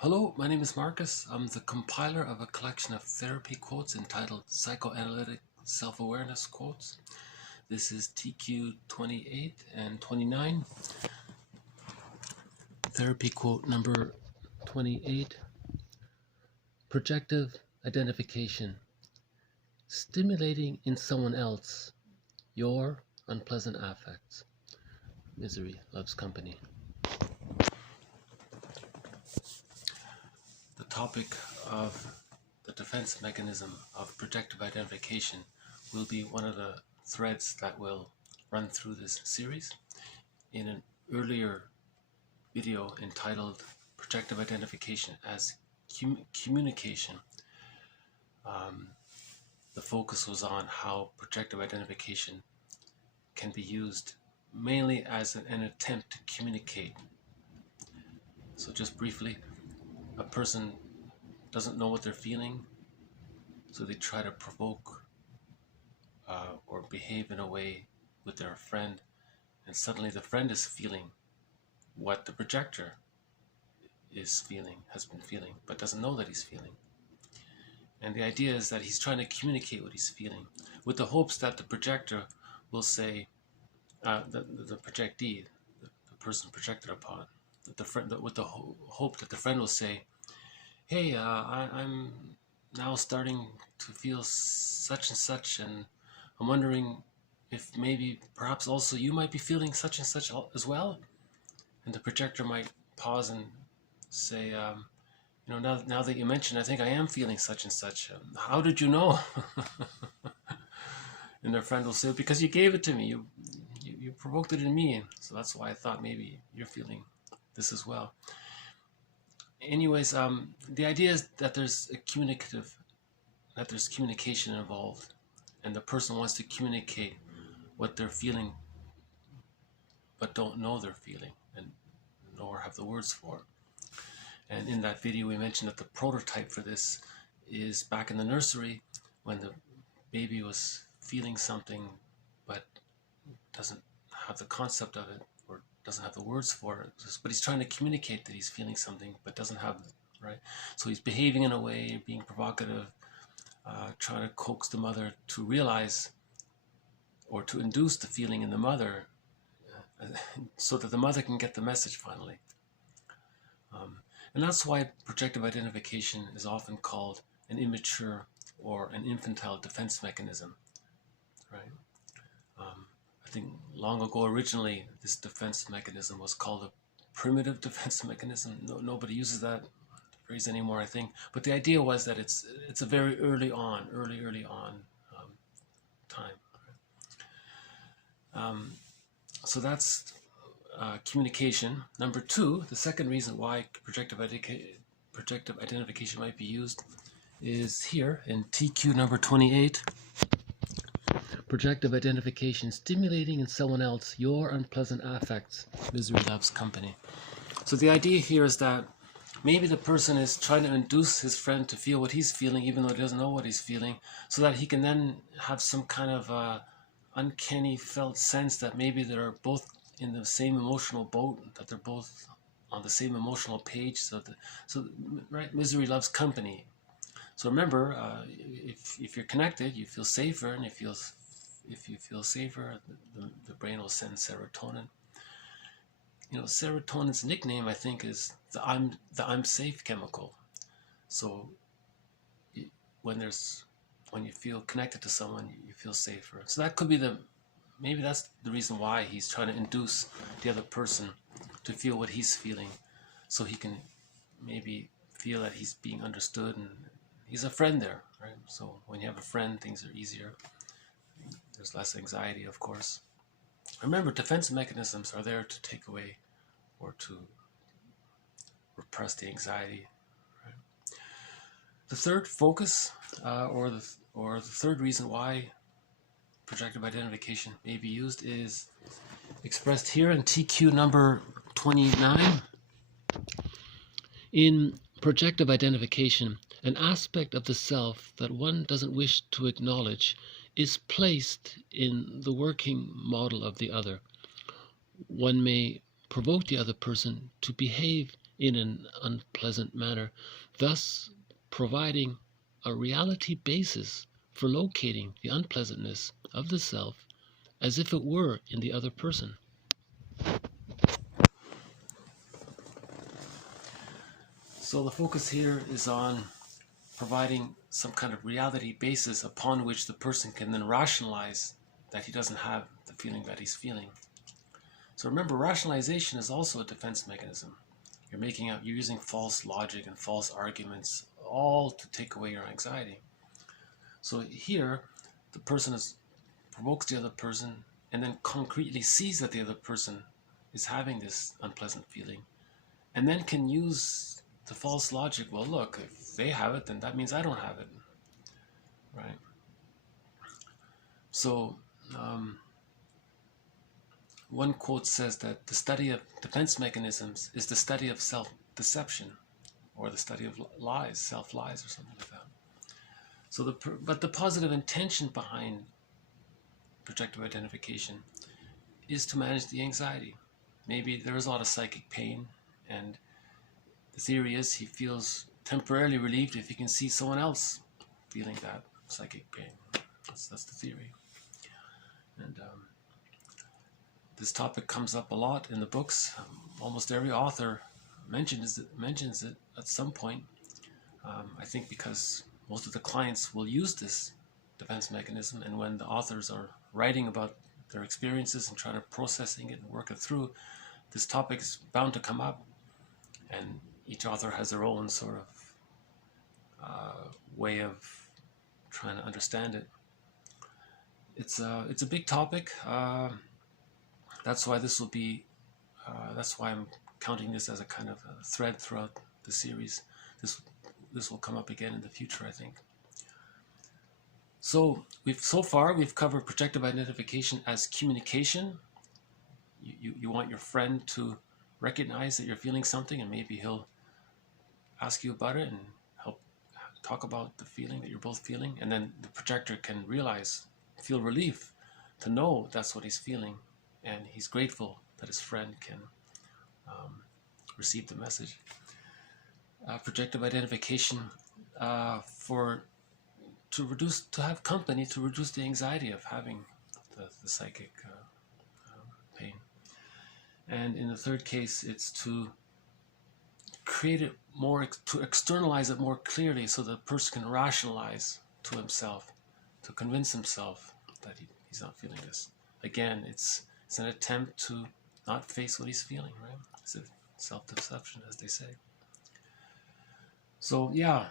Hello, my name is Marcus. I'm the compiler of a collection of therapy quotes entitled Psychoanalytic Self-Awareness Quotes. This is TQ 28 and 29. Therapy quote number 28. Projective identification. Stimulating in someone else your unpleasant affects. Misery loves company. The topic of the defense mechanism of projective identification will be one of the threads that will run through this series. In an earlier video entitled Projective Identification as Communication, the focus was on how projective identification can be used mainly as an attempt to communicate. So just briefly, a person doesn't know what they're feeling, so they try to provoke or behave in a way with their friend, and suddenly the friend is feeling what the projector is feeling, has been feeling, but doesn't know that he's feeling. And the idea is that he's trying to communicate what he's feeling with the hopes that the projector will say, the projectee, the person projected upon, the friend, with the hope that the friend will say, hey, I'm now starting to feel such and such, and I'm wondering if maybe perhaps also you might be feeling such and such as well. And the projector might pause and say, now that you mentioned, I think I am feeling such and such. How did you know? And their friend will say, because you gave it to me. You provoked it in me. So that's why I thought maybe you're feeling this as well. Anyways, the idea is that there's communication involved, and the person wants to communicate what they're feeling, but don't know they're feeling, and nor have the words for it. And in that video, we mentioned that the prototype for this is back in the nursery when the baby was feeling something, but doesn't have the concept of it, or doesn't have the words for it, but he's trying to communicate that he's feeling something, but doesn't have it, right? So he's behaving in a way, being provocative, trying to coax the mother to realize or to induce the feeling in the mother so that the mother can get the message finally. And that's why projective identification is often called an immature or an infantile defense mechanism, right? I think long ago, originally, this defense mechanism was called a primitive defense mechanism. Nobody uses that phrase anymore, I think. But the idea was that it's a very early on time. So that's communication. Number two, the second reason why projective identification might be used is here in TQ number 28. Projective identification, stimulating in someone else your unpleasant affects. Misery loves company. So the idea here is that maybe the person is trying to induce his friend to feel what he's feeling, even though he doesn't know what he's feeling, so that he can then have some kind of uncanny felt sense that maybe they're both in the same emotional boat, that they're both on the same emotional page. So right, misery loves company. So remember, if you're connected, you feel safer, and if you feel safer, the brain will send serotonin. Serotonin's nickname, I think, is the I'm safe chemical. So when you feel connected to someone, you feel safer. So that could be maybe that's the reason why he's trying to induce the other person to feel what he's feeling, so he can maybe feel that he's being understood and he's a friend there, right? So when you have a friend, things are easier. There's less anxiety, of course. Remember, defense mechanisms are there to take away or to repress the anxiety. Right? The third focus, or the third reason why projective identification may be used, is expressed here in TQ number 29. In projective identification, an aspect of the self that one doesn't wish to acknowledge is placed in the working model of the other. One may provoke the other person to behave in an unpleasant manner, thus providing a reality basis for locating the unpleasantness of the self as if it were in the other person. So the focus here is on providing some kind of reality basis upon which the person can then rationalize that he doesn't have the feeling that he's feeling. So remember, rationalization is also a defense mechanism. You're using false logic and false arguments, all to take away your anxiety. So here, the person provokes the other person and then concretely sees that the other person is having this unpleasant feeling, and then can use the false logic. Well, look, if they have it, then that means I don't have it, right? So one quote says that the study of defense mechanisms is the study of self-deception, or the study of lies, self-lies, or something like that. So but the positive intention behind projective identification is to manage the anxiety. Maybe there is a lot of psychic pain, and the theory is he feels temporarily relieved if he can see someone else feeling that psychic pain. That's the theory. And this topic comes up a lot in the books. Almost every author mentions it at some point. I think because most of the clients will use this defense mechanism, and when the authors are writing about their experiences and trying to processing it and work it through, this topic is bound to come up, and each author has their own sort of way of trying to understand it. It's a big topic. That's why this will be. That's why I'm counting this as a kind of a thread throughout the series. This will come up again in the future, I think. So so far we've covered projective identification as communication. You want your friend to recognize that you're feeling something, and maybe he'll ask you about it and help talk about the feeling that you're both feeling, and then the projector can feel relief to know that's what he's feeling, and he's grateful that his friend can receive the message. Projective identification to have company, to reduce the anxiety of having the psychic pain. And in the third case, it's to create it more, to externalize it more clearly, so the person can rationalize to himself, to convince himself that he's not feeling this. Again, it's an attempt to not face what he's feeling, right? It's a self-deception, as they say. So yeah,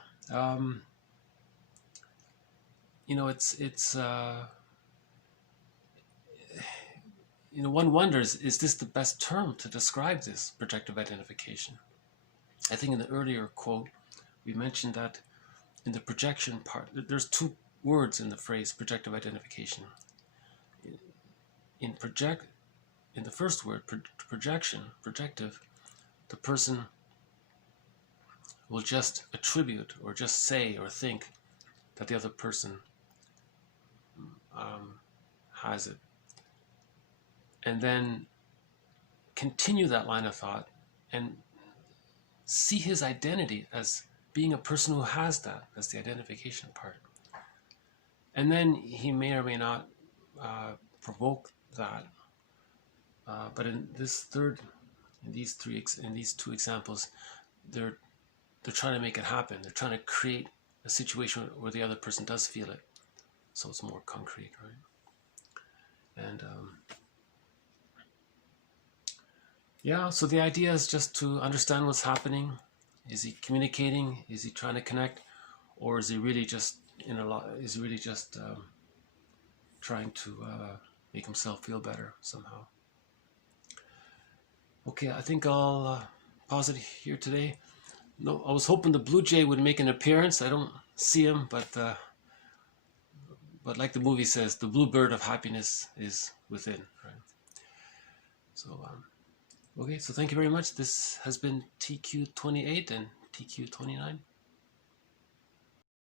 one wonders, is this the best term to describe this projective identification? I think in the earlier quote, we mentioned that in the projection part, there's two words in the phrase projective identification. In the first word, projection, projective, the person will just attribute or just say or think that the other person has it, and then continue that line of thought and see his identity as being a person who has that. That's the identification part. And then he may or may not provoke that. But in these two examples, they're trying to make it happen. They're trying to create a situation where the other person does feel it, so it's more concrete, right? And yeah, so the idea is just to understand what's happening. Is he communicating? Is he trying to connect, or is he really just trying to make himself feel better somehow? Okay, I think I'll pause it here today. No, I was hoping the Blue Jay would make an appearance. I don't see him, but like the movie says, the bluebird of happiness is within, right? So, okay, so thank you very much. This has been TQ28 and TQ29.